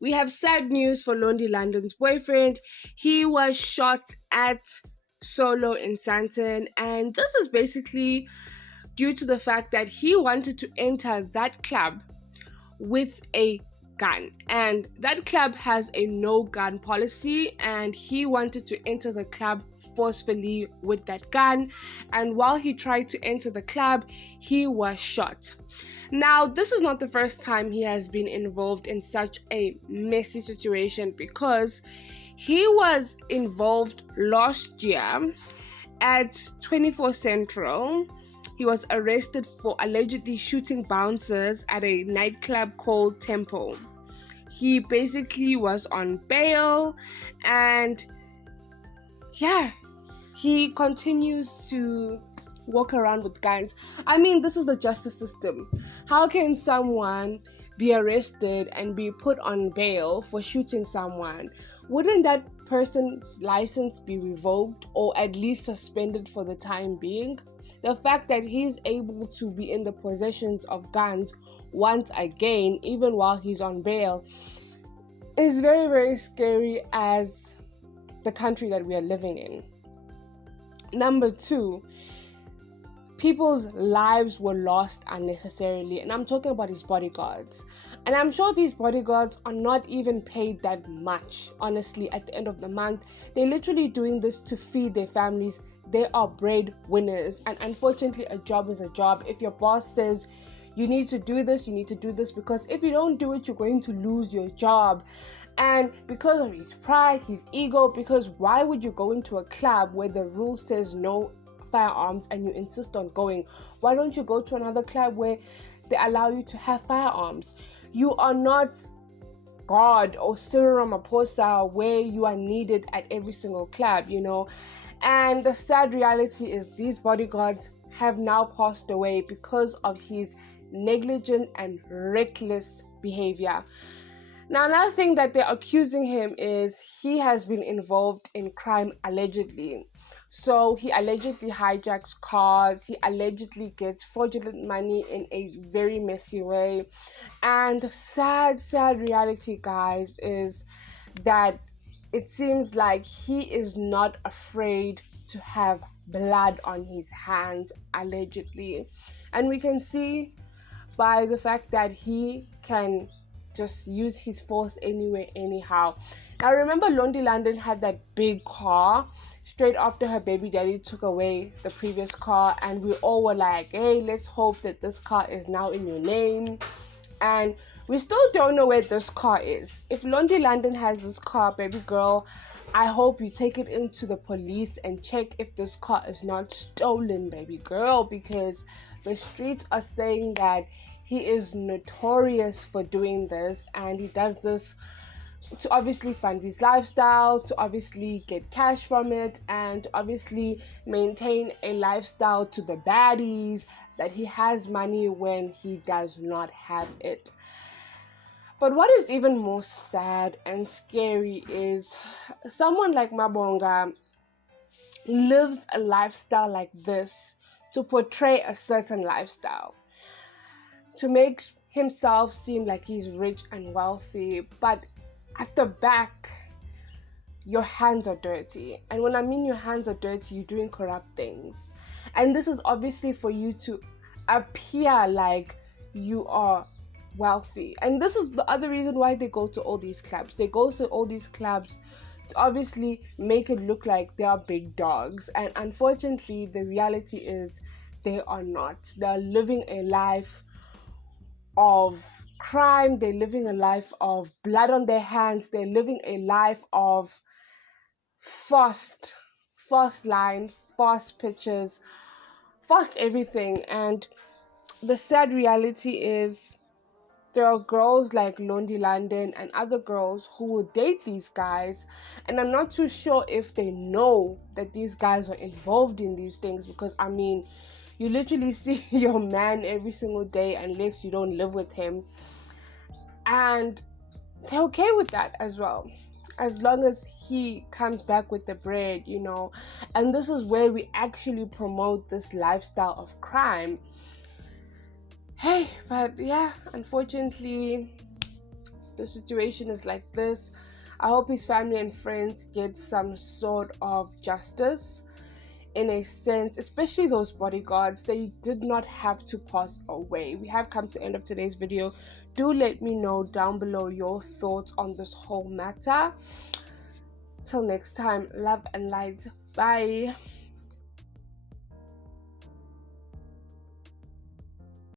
We have sad news for Londie London's boyfriend. He was shot at Solo in Santon, and this is basically due to the fact that he wanted to enter that club with a gun, and that club has a no gun policy, and he wanted to enter the club forcefully with that gun, and while he tried to enter the club, he was shot. Now, this is not the first time he has been involved in such a messy situation, because he was involved last year at 24 Central. He was arrested for allegedly shooting bouncers at a nightclub called Temple. He basically was on bail, and yeah, he continues to walk around with guns. I mean, this is the justice system. How can someone be arrested and be put on bail for shooting someone? Wouldn't that person's license be revoked or at least suspended for the time being? The fact that he's able to be in the possessions of guns once again, even while he's on bail, is very, very scary as the country that we are living in. Number two, people's lives were lost unnecessarily, and I'm talking about his bodyguards. And I'm sure these bodyguards are not even paid that much, honestly, at the end of the month. They're literally doing this to feed their families. They are breadwinners, and unfortunately, a job is a job. If your boss says you need to do this, you need to do this, because if you don't do it, you're going to lose your job. And because of his pride, his ego, because why would you go into a club where the rule says no firearms and you insist on going? Why don't you go to another club where they allow you to have firearms? You are not God or Cyril Ramaphosa where you are needed at every single club, And the sad reality is these bodyguards have now passed away because of his negligent and reckless behavior. Now, another thing that they're accusing him is he has been involved in crime allegedly. So he allegedly hijacks cars, he allegedly gets fraudulent money in a very messy way. And the sad reality, guys, is that it seems like he is not afraid to have blood on his hands, allegedly. And we can see by the fact that he can just use his force anywhere, anyhow. Now, remember, Londie London had that big car straight after her baby daddy took away the previous car, and we all were like, hey, let's hope that this car is now in your name. And we still don't know where this car is. If Londie London has this car, baby girl, I hope you take it into the police and check if this car is not stolen, baby girl, because the streets are saying that he is notorious for doing this, and he does this to obviously fund his lifestyle, to obviously get cash from it, and to obviously maintain a lifestyle to the baddies that he has money when he does not have it. But what is even more sad and scary is someone like Mabonga lives a lifestyle like this to portray a certain lifestyle, to make himself seem like he's rich and wealthy, but at the back, your hands are dirty. And when I mean your hands are dirty, you're doing corrupt things. And this is obviously for you to appear like you are wealthy. And this is the other reason why they go to all these clubs. They go to all these clubs to obviously make it look like they are big dogs. And unfortunately, the reality is they are not. They're living a life of crime, they're living a life of blood on their hands, they're living a life of fast line, fast pitches, fast everything. And the sad reality is there are girls like Londie London and other girls who will date these guys, and I'm not too sure if they know that these guys are involved in these things, because I mean, you literally see your man every single day unless you don't live with him. And they're okay with that as well, as long as he comes back with the bread, And this is where we actually promote this lifestyle of crime. Hey, but yeah, unfortunately, the situation is like this. I hope his family and friends get some sort of justice, in a sense, especially those bodyguards. They did not have to pass away. We have come to the end of today's video. Do let me know down below your thoughts on this whole matter. Till next time, love and light. Bye.